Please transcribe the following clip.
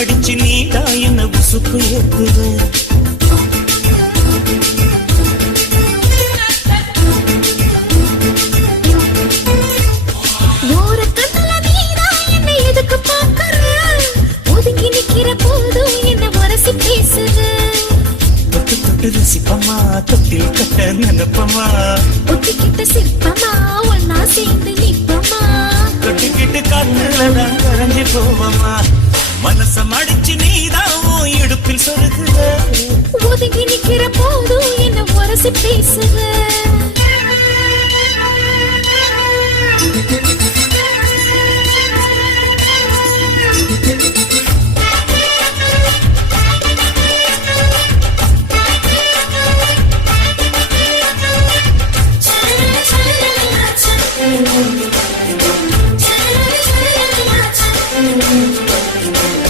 கடிச்சு நீடா என்ன உசுப்பு ஏத்துது. தொட்டு தொட்டு ரசிப்பமா தொட்டில் கட்ட நினைப்பமா ஒட்டிக்கிட்ட சிற்பமா ஒன்னா சேர்ந்து நிற்பமா தொட்டிக்கிட்டு காத்துலதான் கரைஞ்சு போவமா மனச மடிச்சு நீதான் இடுப்பில் சொருகுற ஒதுங்கி நிக்கிற போதும் என்ன உரசி பேசுற